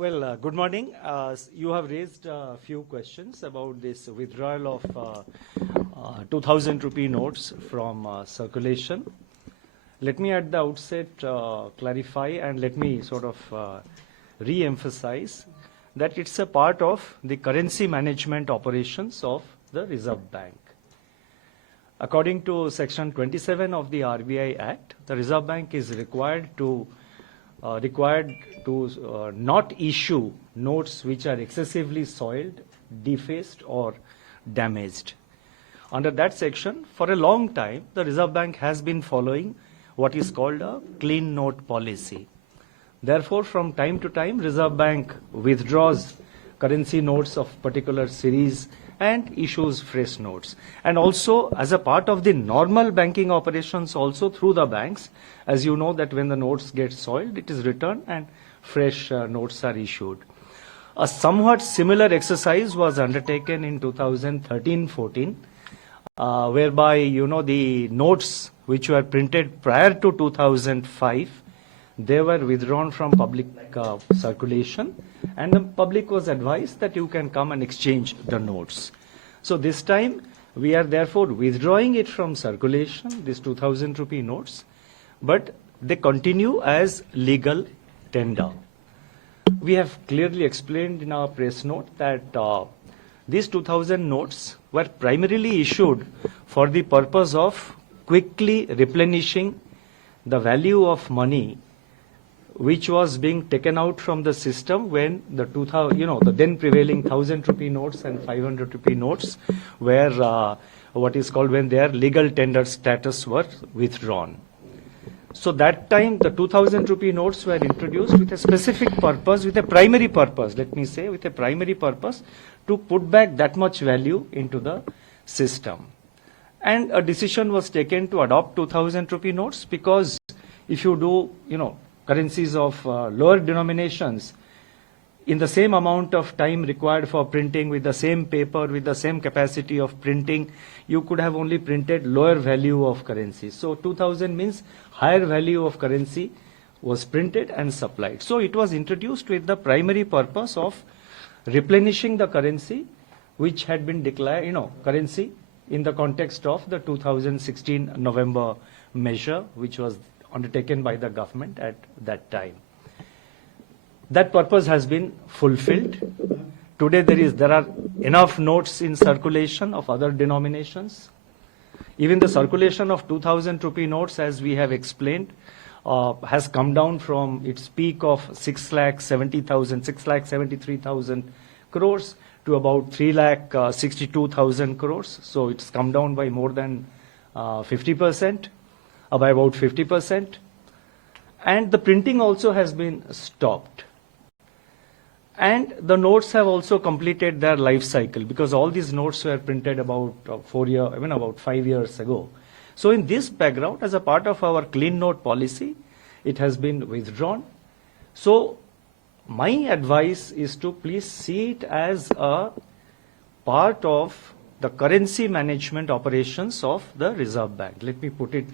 Good morning. You have raised a few questions about this withdrawal of 2000 rupee notes from circulation. Let me at the outset clarify and let me sort of re-emphasize that it's a part of the currency management operations of the Reserve Bank. According to Section 27 of the RBI Act, the Reserve Bank is required to not issue notes which are excessively soiled, defaced or damaged. Under that section, for a long time, the Reserve Bank has been following what is called a clean note policy. Therefore, from time to time, Reserve Bank withdraws currency notes of particular series and issues fresh notes. And also, as a part of the normal banking operations also through the banks, as you know that when the notes get soiled, it is returned and fresh notes are issued. A somewhat similar exercise was undertaken in 2013-14, whereby, the notes which were printed prior to 2005, they were withdrawn from public circulation, and the public was advised that you can come and exchange the notes. So this time we are therefore withdrawing it from circulation, these 2000 rupee notes, but they continue as legal tender. We have clearly explained in our press note that these 2000 notes were primarily issued for the purpose of quickly replenishing the value of money which was being taken out from the system when the the then prevailing 1000 rupee notes and 500 rupee notes were what is called when their legal tender status were withdrawn. So that time the 2000 rupee notes were introduced with a specific purpose, with a primary purpose, let me say, with a primary purpose to put back that much value into the system. And a decision was taken to adopt 2000 rupee notes because if you do, currencies of lower denominations, in the same amount of time required for printing with the same paper, with the same capacity of printing, you could have only printed lower value of currency. So 2000 means higher value of currency was printed and supplied. So it was introduced with the primary purpose of replenishing the currency which had been declared, currency in the context of the 2016 November measure which was undertaken by the government at that time. That purpose has been fulfilled. Today there are enough notes in circulation of other denominations. Even the circulation of 2000 rupee notes, as we have explained, has come down from its peak of 6,73,000 crores to about 3,62,000 crores. So it's come down by more than 50%. By about 50%, and the printing also has been stopped. And the notes have also completed their life cycle because all these notes were printed about 5 years ago. So in this background, as a part of our clean note policy, it has been withdrawn. So my advice is to please see it as a part of the currency management operations of the Reserve Bank. Let me put it,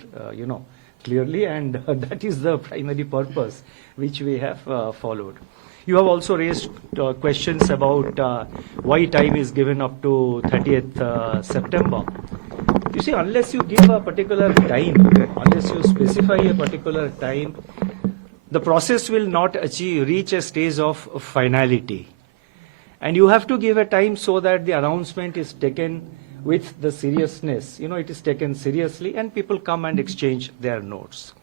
clearly, and that is the primary purpose which we have followed. You have also raised questions about why time is given up to 30th September. You see, unless you give a particular time, unless you specify a particular time, the process will not reach a stage of finality. And you have to give a time so that the announcement is taken with the seriousness. It is taken seriously and people come and exchange their notes.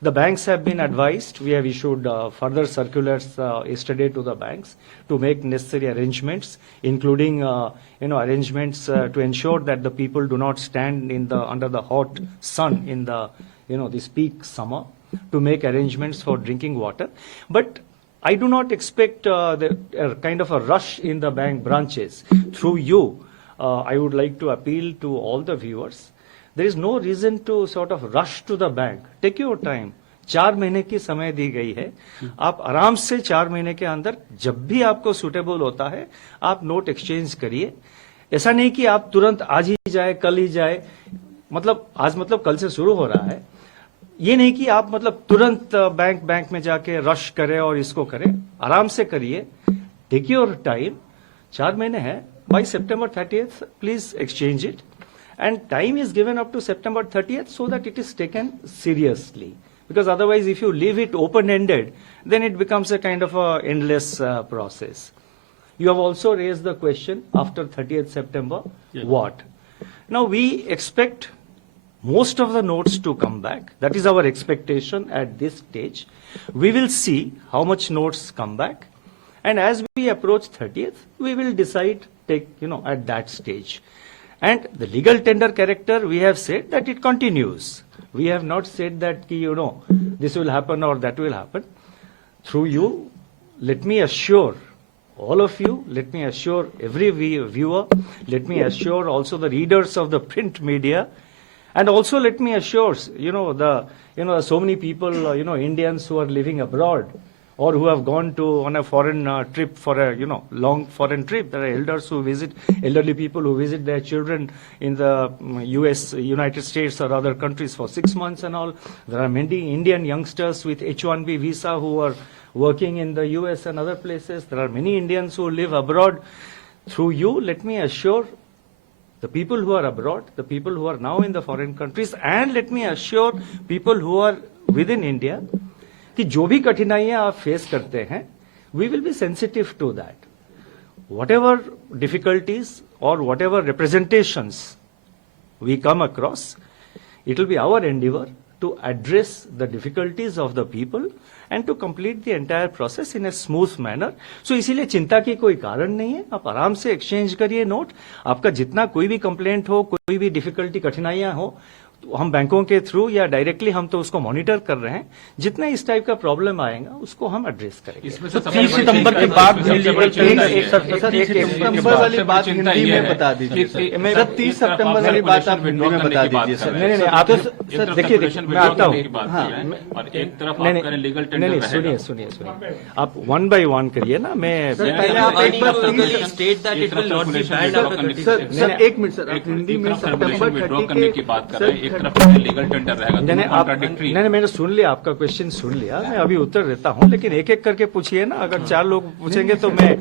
The banks have been advised. We have issued further circulars yesterday to the banks to make necessary arrangements, including arrangements to ensure that the people do not stand under the hot sun in this peak summer, to make arrangements for drinking water. But I do not expect kind of a rush in the bank branches. Through you, I would like to appeal to all the viewers. There is no reason to sort of rush to the bank. Take your time. 4 महीने की समय दी गई है. आप आराम से 4 महीने के अंदर जब भी आपको सुटेबल होता है, आप नोट एक्सचेंज करिए. ऐसा नहीं कि आप तुरंत आज ही जाए, कल ही जाए. आज कल से शुरू हो रहा है. ये नहीं कि आप मतलब तुरंत बैंक में जाके रश करें और इसको करें, आराम से करिए, टेक योर टाइम, 4 महीने हैं, by September 30th please exchange it, and time is given up to September 30th so that it is taken seriously, because otherwise if you leave it open ended then it becomes a kind of a endless process. You have also raised the question after 30th September, what? Now we expect most of the notes to come back. That is our expectation at this stage. We will see how much notes come back, and as we approach 30th, we will decide, at that stage. And the legal tender character, we have said that it continues. We have not said that, this will happen or that will happen. Through you, let me assure all of you, let me assure every viewer, let me assure also the readers of the print media, and also let me assure, so many people, Indians who are living abroad or who have gone on a foreign trip for a, long foreign trip. There are elderly people who visit their children in the United States or other countries for 6 months and all. There are many Indian youngsters with H-1B visa who are working in the US and other places. There are many Indians who live abroad. Through you, let me assure the people who are abroad, the people who are now in the foreign countries, and let me assure people who are within India, कि जो भी कठिनाइयां आप face करते हैं, we will be sensitive to that. Whatever difficulties or whatever representations we come across, it will be our endeavor to address the difficulties of the people and to complete the entire process in a smooth manner. So इसीलिए चिंता की कोई कारण नहीं है, आप आराम से एक्सचेंज करिए नोट. आपका जितना कोई भी कंप्लेंट हो, कोई भी डिफिकल्टी, कठिनाइयां हो, तो हम बैंकों के थ्रू या डायरेक्टली हम तो उसको मॉनिटर कर रहे हैं. जितना इस टाइप का प्रॉब्लम आएगा उसको हम एड्रेस करेंगे. इसमें 30 सितंबर के बाद सितंबर वाली बात हिंदी में बता दीजिए. मेरा 30 सितंबर वाली बात आप हिंदी में बता दीजिए सर. नहीं आप सर देखिए मैं आता हूँ. नहीं सुनिए आप 1 by 1 करिए ना. मैं पहले आप एक बार state that it will not be banned. Sir 1 minute sir, आप हिंदी में सितंबर 30 की बात कर रहे हैं. एक तरफ लीगल टेंडर रहेगा, नहीं मैंने सुन लिया, आपका क्वेश्चन सुन लिया, मैं अभी उत्तर देता हूँ, लेकिन एक एक करके पूछिए ना. अगर 4 लोग पूछेंगे तो मैं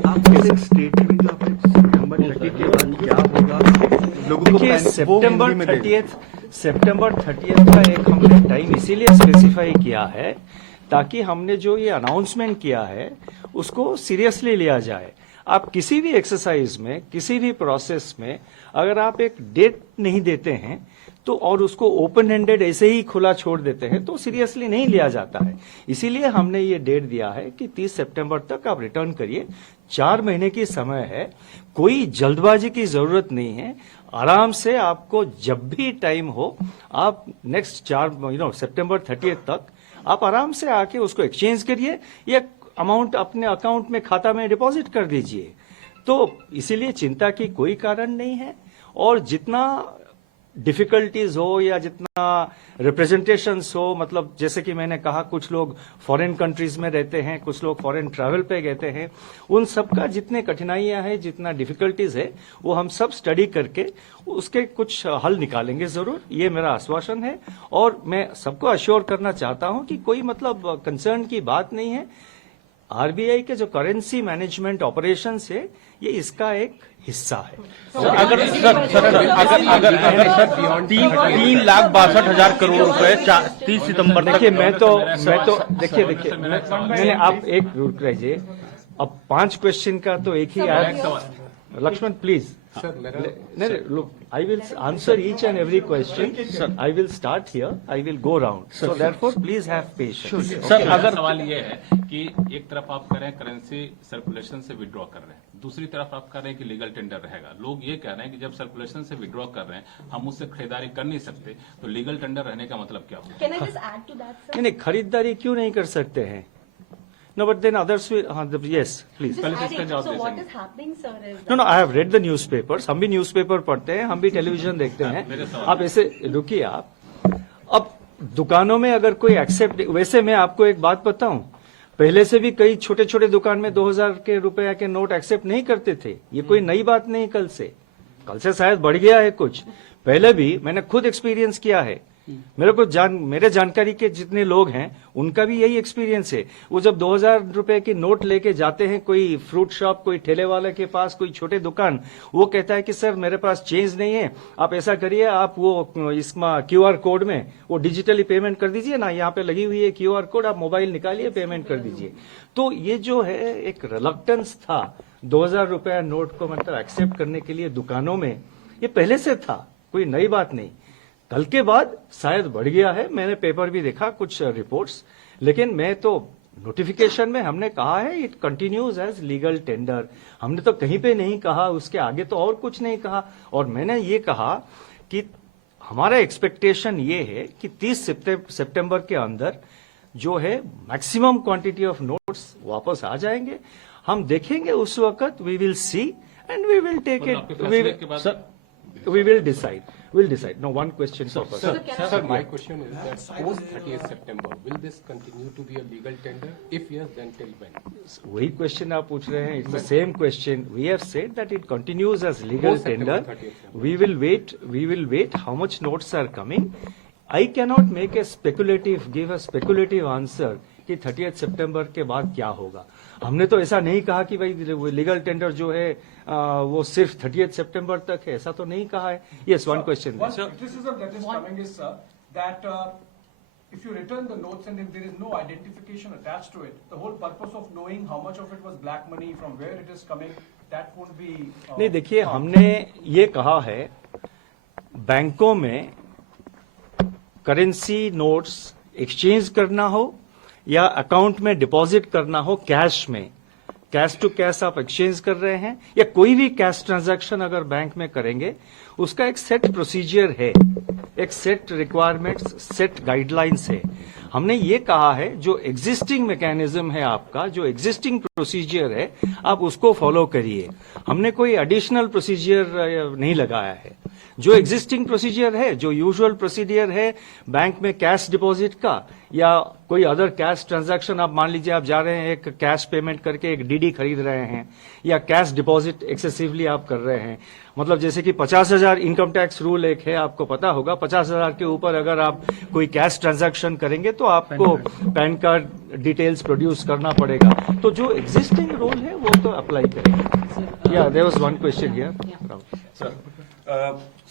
देखिए September 30th का एक हमने टाइम इसीलिए स्पेसिफाई किया है ताकि हमने जो ये अनाउंसमेंट किया है उसको सीरियसली लिया जाए. आप किसी भी एक्सरसाइज में, किसी भी प्रोसेस में अगर आप एक डेट नहीं देते हैं तो और उसको ओपन हैंडेड ऐसे ही खुला छोड़ देते हैं तो सीरियसली नहीं लिया जाता है. इसीलिए हमने ये डेट दिया है कि 30 सितंबर तक आप रिटर्न करिए. 4 महीने की समय है, कोई जल्दबाजी की जरूरत नहीं है. आराम से आपको जब भी टाइम हो, आप नेक्स्ट September 30th तक आप आराम से आके उसको एक्सचेंज करिए या अमाउंट अपने अकाउंट में, खाता में डिपॉजिट कर दीजिए. तो इसीलिए चिंता की कोई कारण नहीं है. और जितना डिफिकल्टीज हो या जितना रिप्रेजेंटेशंस हो, मतलब जैसे कि मैंने कहा कुछ लोग फॉरेन कंट्रीज में रहते हैं, कुछ लोग फॉरेन ट्रैवल पे गए हैं, उन सबका जितने कठिनाइयां हैं, जितना डिफिकल्टीज है, वो हम सब स्टडी करके उसके कुछ हल निकालेंगे जरूर. ये मेरा आश्वासन है और मैं सबको अश्योर करना चाहता हूं कि कोई मतलब कंसर्न की बात नहीं है. आरबीआई के जो करेंसी मैनेजमेंट ऑपरेशंस है, ये इसका एक हिस्सा है. अगर 3,62,000 करोड़ रुपए 30 सितंबर देखिए मैं तो देखिए मैंने आप एक रुक रहिए. अब 5 क्वेश्चन का तो एक ही आया. Laxman please. Look, I will answer each and every question. Sir, I will start here. I will go round. So therefore, please have patience. Sir अगर सवाल ये है कि एक तरफ आप कह रहे हैं करेंसी सर्कुलेशन से विड्रॉ कर रहे हैं, दूसरी तरफ आप कह रहे हैं कि लीगल टेंडर रहेगा. लोग ये कह रहे हैं कि जब सर्कुलेशन से विड्रॉ कर रहे हैं हम उससे खरीदारी कर नहीं सकते, तो लीगल टेंडर रहने का मतलब क्या होगा? Can I just add to that, sir? नहीं, खरीदारी क्यों नहीं कर सकते हैं? No, but then others will. Yes, please. Just adding, so what is happening, sir, is that No, I have read the newspapers. हम भी न्यूज़पेपर पढ़ते हैं, हम भी टेलीविजन देखते हैं. आप ऐसे रुकिए आप. अब दुकानों में अगर कोई एक्सेप्ट, वैसे मैं आपको एक बात बताऊं, पहले से भी कई छोटे छोटे दुकान में 2000 के रुपया के नोट एक्सेप्ट नहीं करते थे. ये कोई नई बात नहीं. कल से शायद बढ़ गया है कुछ. पहले भी मैंने खुद एक्सपीरियंस किया है. मेरे जानकारी के जितने लोग हैं उनका भी यही एक्सपीरियंस है। वो जब 2000 रुपए की नोट लेके जाते हैं कोई फ्रूट शॉप, कोई ठेले वाले के पास, कोई छोटे दुकान, वो कहता है कि सर मेरे पास चेंज नहीं है, आप ऐसा करिए, आप वो इसमें QR कोड में वो डिजिटली पेमेंट कर दीजिए ना, यहाँ पे लगी हुई है QR कोड, आप मोबाइल निकालिए, पेमेंट कर दीजिए। तो ये जो है एक रिलक्टेंस था 2000 रुपया नोट को मतलब एक्सेप्ट करने के लिए दुकानों में, ये पहले से था, कोई नई बात नहीं। कल के बाद शायद बढ़ गया है, मैंने पेपर भी देखा कुछ रिपोर्ट्स, लेकिन मैं तो नोटिफिकेशन में हमने कहा है it continues as legal tender, हमने तो कहीं पे नहीं कहा, उसके आगे तो और कुछ नहीं कहा। और मैंने ये कहा कि हमारा एक्सपेक्टेशन ये है कि 30 सितंबर के अंदर जो है मैक्सिमम क्वांटिटी ऑफ नोट्स वापस आ जाएंगे। हम देखेंगे उस वक्त, we will see and we will take it, we will decide. We'll decide. No, one question per person. Sir, my question is that post 30th September, will this continue to be a legal tender? If yes, then till when? वही question आप पूछ रहे हैं. It's the same question. We have said that it continues as legal tender. We will wait. How much notes are coming? I cannot give a speculative answer कि 30th सितंबर के बाद क्या होगा. हमने तो ऐसा नहीं कहा कि भाई लीगल टेंडर जो है वो सिर्फ 30th सितंबर तक है, ऐसा तो नहीं कहा है. Yes, one question. One criticism that is coming is, sir, that if you return the notes and if there is no identification attached to it, the whole purpose of knowing how much of it was black money, from where it is coming, that won't be. नहीं, देखिए हमने ये कहा है बैंकों में currency notes exchange करना हो या अकाउंट में डिपॉजिट करना हो, कैश में, कैश टू कैश आप एक्सचेंज कर रहे हैं या कोई भी कैश ट्रांजैक्शन अगर बैंक में करेंगे, उसका एक सेट प्रोसीजर है, एक सेट रिक्वायरमेंट्स, सेट गाइडलाइंस है. हमने ये कहा है जो एग्जिस्टिंग मैकेनिज्म है आपका, जो एग्जिस्टिंग प्रोसीजर है, आप उसको फॉलो करिए. हमने कोई एडिशनल प्रोसीजर नहीं लगाया है. जो एग्जिस्टिंग प्रोसीजर है, जो यूजुअल प्रोसीजर है बैंक में कैश डिपॉजिट का या कोई अदर कैश ट्रांजैक्शन, आप मान लीजिए आप जा रहे हैं एक कैश पेमेंट करके एक डीडी खरीद रहे हैं या कैश डिपॉजिट एक्सेसिवली आप कर रहे हैं, मतलब जैसे कि 50,000 इनकम टैक्स रूल एक है, आपको पता होगा, 50,000 के ऊपर अगर आप कोई कैश ट्रांजैक्शन करेंगे तो आपको पैन कार्ड डिटेल्स प्रोड्यूस करना पड़ेगा. तो जो एग्जिस्टिंग रूल है वो तो अप्लाई करेंगे. या there was one question here.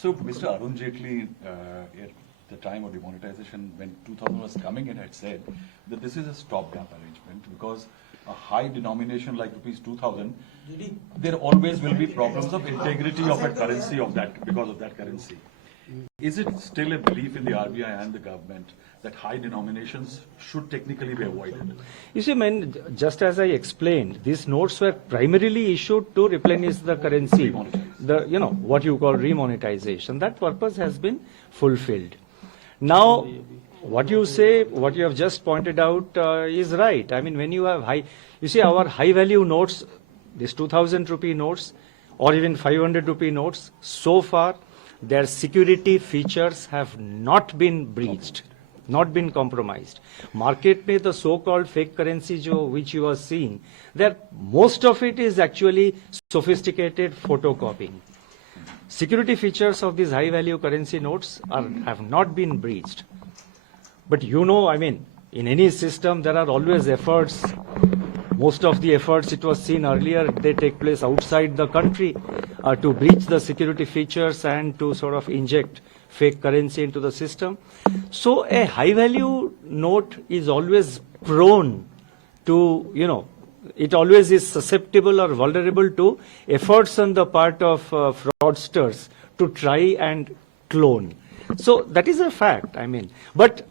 So, Mr. Arun Jaitley, at the time of demonetization, when 2000 was coming in, had said that this is a stopgap arrangement because a high denomination like rupees 2000, there always will be problems of integrity of a currency of that because of that currency. Is it still a belief in the RBI and the government that high denominations should technically be avoided? You see, just as I explained, these notes were primarily issued to replenish the currency, what you call remonetization. That purpose has been fulfilled. Now, what you say, what you have just pointed out is right. I mean, when you have our high value notes, these 2000 rupee notes or even 500 rupee notes, so far, their security features have not been breached, not been compromised. Market में the so-called fake currency which you are seeing, most of it is actually sophisticated photocopying. Security features of these high-value currency notes have not been breached. But in any system there are always efforts. Most of the efforts, it was seen earlier, they take place outside the country to breach the security features and to sort of inject fake currency into the system. So a high-value note is always prone to, it always is susceptible or vulnerable to efforts on the part of fraudsters to try and clone. So that is a fact, But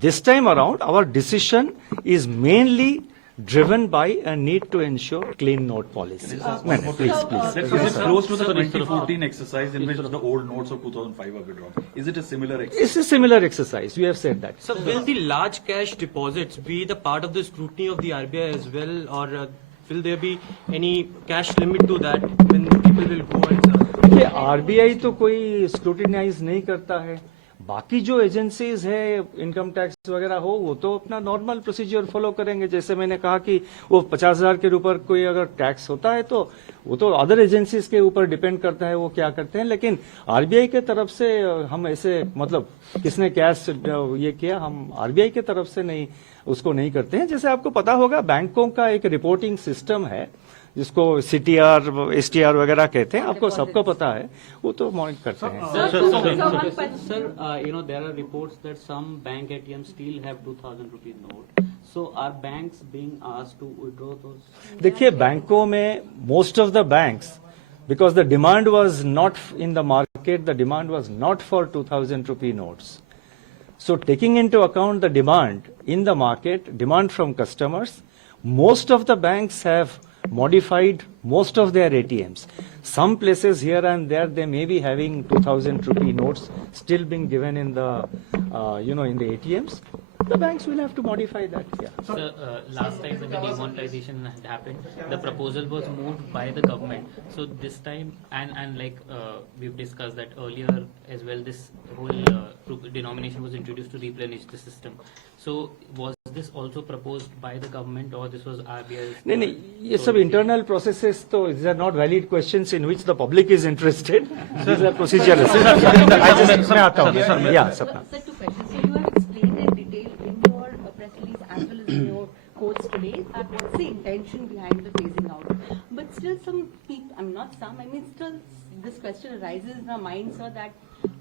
this time around, our decision is mainly driven by a need to ensure clean note policy. Please. Is it close to the 2014 exercise in which the old notes of 2005 were withdrawn? Is it a similar exercise? It's a similar exercise. We have said that. So will the large cash deposits be the part of the scrutiny of the RBI as well, or will there be any cash limit to that when people will go and देखिए RBI तो कोई scrutinise नहीं करता है. बाकी जो agencies है income tax वगैरह हो वो तो अपना नॉर्मल प्रोसीजर फॉलो करेंगे। जैसे मैंने कहा कि वो 50,000 के ऊपर कोई अगर टैक्स होता है तो वो तो अदर एजेंसीज के ऊपर डिपेंड करता है वो क्या करते हैं। लेकिन आरबीआई के तरफ से हम ऐसे मतलब किसने कैश ये किया, हम आरबीआई के तरफ से नहीं उसको नहीं करते हैं। जैसे आपको पता होगा बैंकों का एक रिपोर्टिंग सिस्टम है जिसको सीटीआर एसटीआर वगैरह कहते हैं, आपको सबको पता है, वो तो मॉनिटर करते हैं। Sir, there are reports that some bank ATMs still have 2,000 rupee note. So are banks being asked to withdraw those? देखिए बैंकों में most of the banks because the demand was not in the market, the demand was not for 2,000 rupee notes. So taking into account the demand in the market, demand from customers, most of the banks have modified most of their ATMs. Some places here and there they may be having 2,000 rupee notes still being given in the in the ATMs. The banks will have to modify that. Yeah. Sir, last time when the demonetization had happened, the proposal was moved by the government. So this time, and like we've discussed that earlier as well, this whole denomination was introduced to replenish the system. So was this also proposed by the government or this was RBI's? नहीं, ये सब internal processes तो these are not valid questions in which the public is interested. These are procedural. मैं आता हूँ. Yeah, Sapna. Sir, two questions. So you have explained in detail in your press release as well as in your quotes today that what's the intention behind the phasing out. But still some people, still this question arises in our minds, sir, that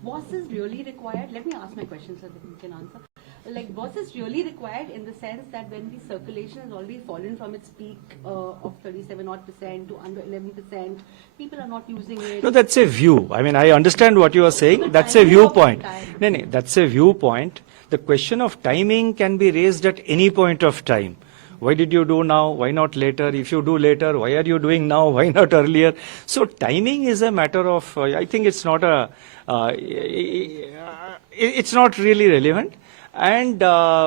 was this really required? Let me ask my question so that you can answer. Like, was this really required in the sense that when the circulation has already fallen from its peak of 37% to under 11%, people are not using it? No, that's a view. I mean, I understand what you are saying. That's a viewpoint. No, that's a viewpoint. The question of timing can be raised at any point of time. Why did you do now? Why not later? If you do later, why are you doing now? Why not earlier? So timing is a matter of, I think it's not it's not really relevant. And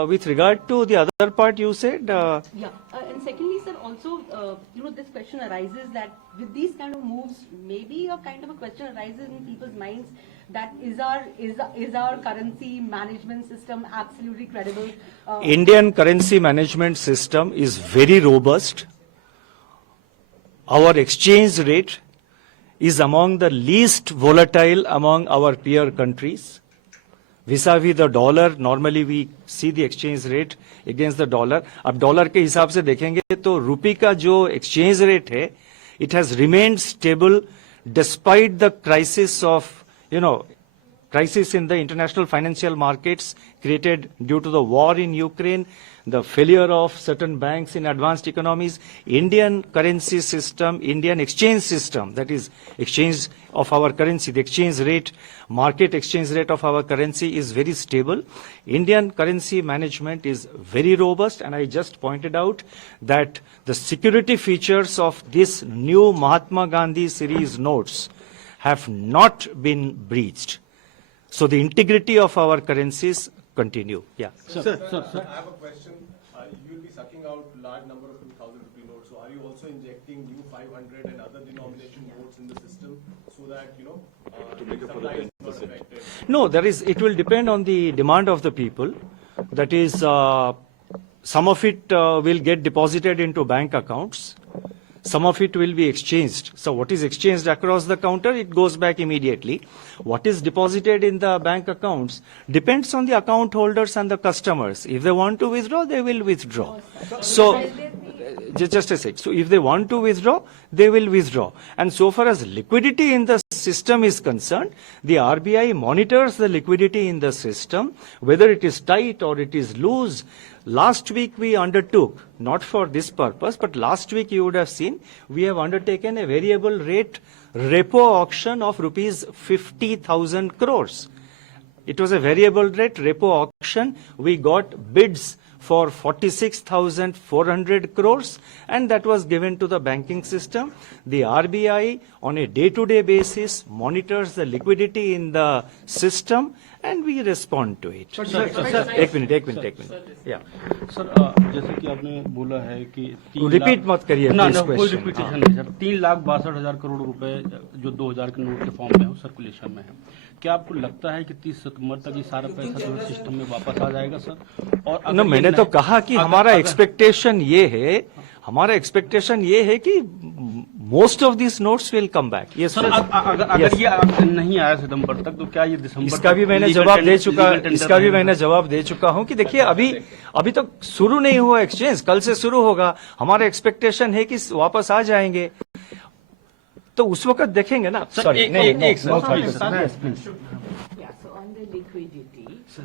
with regard to the other part you said... and secondly, sir, also, this question arises that with these kind of moves, maybe a kind of a question arises in people's minds that is our currency management system absolutely credible? Indian currency management system is very robust. Our exchange rate is among the least volatile among our peer countries. vis-a-vis the dollar, normally we see the exchange rate against the dollar. अब dollar के हिसाब से देखेंगे तो रुपये का जो exchange rate है, it has remained stable despite the crisis of, crisis in the international financial markets created due to the war in Ukraine, the failure of certain banks in advanced economies. Indian currency system, Indian exchange system, that is exchange of our currency, the exchange rate, market exchange rate of our currency is very stable. Indian currency management is very robust, and I just pointed out that the security features of this new Mahatma Gandhi series notes have not been breached. So the integrity of our currencies continue. Yeah. Sir, I have a question. You will be sucking out large number of 2,000 rupee notes. So are you also injecting new 500 and other denomination notes in the system so that, to make a supply is not affected? No, it will depend on the demand of the people. That is, some of it will get deposited into bank accounts. Some of it will be exchanged. So what is exchanged across the counter, it goes back immediately. What is deposited in the bank accounts depends on the account holders and the customers. If they want to withdraw, they will withdraw. So, just a sec. So if they want to withdraw, they will withdraw. And so far as liquidity in the system is concerned, the RBI monitors the liquidity in the system, whether it is tight or it is loose. Last week we undertook, not for this purpose, but last week you would have seen, we have undertaken a variable rate repo auction of rupees 50,000 crores. It was a variable rate repo auction. We got bids for 46,400 crores, and that was given to the banking system. The RBI on a day-to-day basis monitors the liquidity in the system and we respond to it. एक minute. Yeah. Sir जैसे कि आपने बोला है कि repeat मत करिए ना please कोई question. रिपीटेशन नहीं सर. 3,62,000 करोड़ रुपए जो 2000 के नोट के फॉर्म में है सर्कुलेशन में है. क्या आपको लगता है कि 30 सितंबर तक ये सारा पैसा जो है सिस्टम में वापस आ जाएगा सर? और अगर मैंने तो कहा कि हमारा एक्सपेक्टेशन ये है कि most of this notes will come back. ये सर अगर ये नहीं आया सितंबर तक तो क्या ये दिसंबर इसका भी मैंने जवाब दे चुका हूं कि देखिए अभी तो शुरू नहीं हुआ एक्सचेंज, कल से शुरू होगा. हमारा एक्सपेक्टेशन है कि वापस आ जाएंगे, तो उस वक्त देखेंगे ना. Sorry Yeah, so on the liquidity, so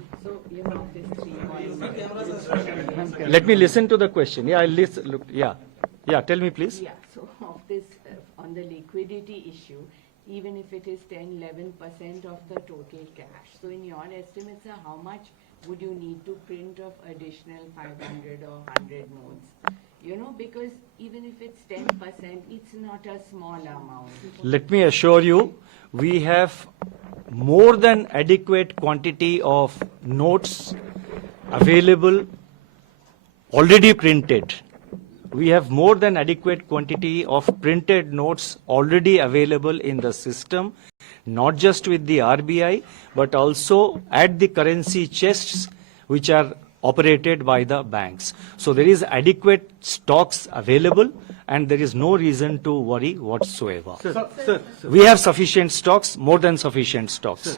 you know this 3 Let me listen to the question. Yeah, I'll listen. Look, yeah. Tell me, please. Yeah, so of this, on the liquidity issue, even if it is 10-11% of the total cash, so in your estimates, sir, how much would you need to print of additional 500 or 100 notes? You know, because even if it's 10%, it's not a small amount. Let me assure you, we have more than adequate quantity of notes available, already printed. We have more than adequate quantity of printed notes already available in the system, not just with the RBI, but also at the currency chests which are operated by the banks. So there is adequate stocks available and there is no reason to worry whatsoever. Sir, we have sufficient stocks, more than sufficient stocks.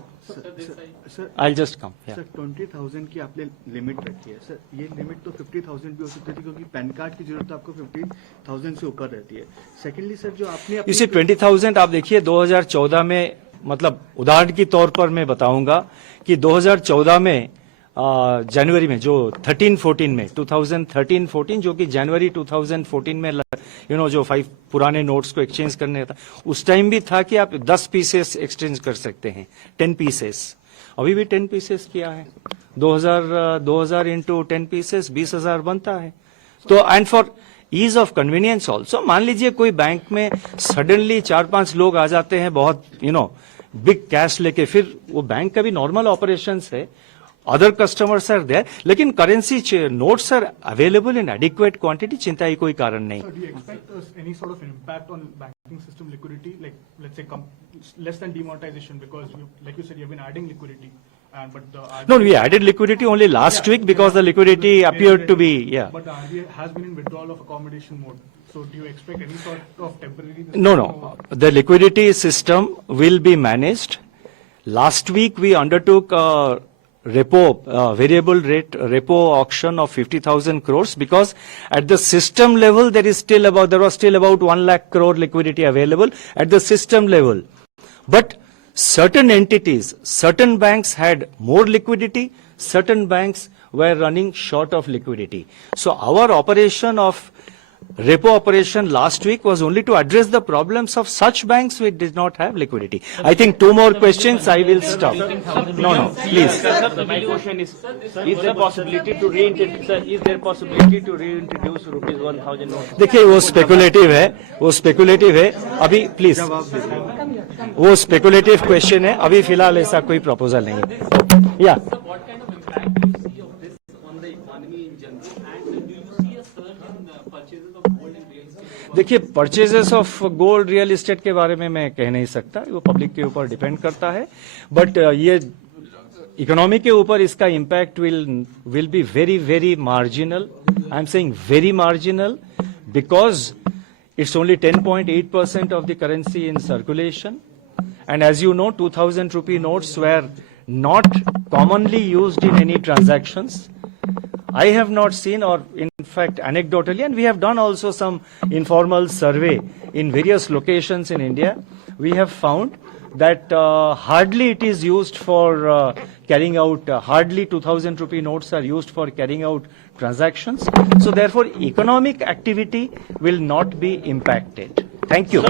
Sir I'll just come. Yeah. Sir 20,000 की आपने limit रखी है sir. ये limit तो 50,000 भी हो सकती थी क्योंकि पैन कार्ड की जरूरत आपको 15,000 से ऊपर रहती है. सेकेंडली सर जो आपने इसे 20,000 आप देखिए 2014 में, मतलब उदाहरण के तौर पर मैं बताऊंगा कि 2014 में जनवरी में जो 13-14 में 2013-14 जो कि जनवरी 2014 में जो 5 पुराने नोट्स को एक्सचेंज करने था, उस टाइम भी था कि आप 10 पीसेस एक्सचेंज कर सकते हैं, 10 पीसेस. अभी भी 10 पीसेस किया है. 2000 इंटू 10 पीसेस 20,000 बनता है. तो and for ease of convenience also, मान लीजिए कोई बैंक में सडनली 4-5 लोग आ जाते हैं बहुत बिग कैश लेके, फिर वो बैंक का भी नॉर्मल ऑपरेशंस है, other customers are there, लेकिन currency notes are available in adequate quantity. चिंता ही कोई कारण नहीं. So do you expect any sort of impact on banking system liquidity, like let's say less than demonetization, because like you said, you've been adding liquidity, but the RBI, No, we added liquidity only last week because the liquidity appeared to be But the RBI has been in withdrawal of accommodation mode. So do you expect any sort of temporary? No. The liquidity system will be managed. Last week we undertook variable rate repo auction of 50,000 crores because at the system level there was still about 1 lakh crore liquidity available at the system level. But certain entities, certain banks had more liquidity, certain banks were running short of liquidity. So our operation of repo operation last week was only to address the problems of such banks which did not have liquidity. I think 2 more questions, I will stop. No, please. Sir, my question is there possibility to reintroduce rupees 1,000 notes? देखिए वो speculative है अभी, please. वो speculative question है, अभी फिलहाल ऐसा कोई प्रपोजल नहीं है. या देखिए purchases of gold real estate के बारे में मैं कह नहीं सकता, वो पब्लिक के ऊपर डिपेंड करता है. बट ये इकोनॉमी के ऊपर इसका impact will be very very marginal. I am saying very marginal because it's only 10.8% of the currency in circulation. And as you know, 2,000 rupee notes were not commonly used in any transactions. I have not seen, or in fact anecdotally, and we have done also some informal survey in various locations in India, we have found that hardly it is used for carrying out, hardly 2,000 rupee notes are used for carrying out transactions. So therefore economic activity will not be impacted. Thank you.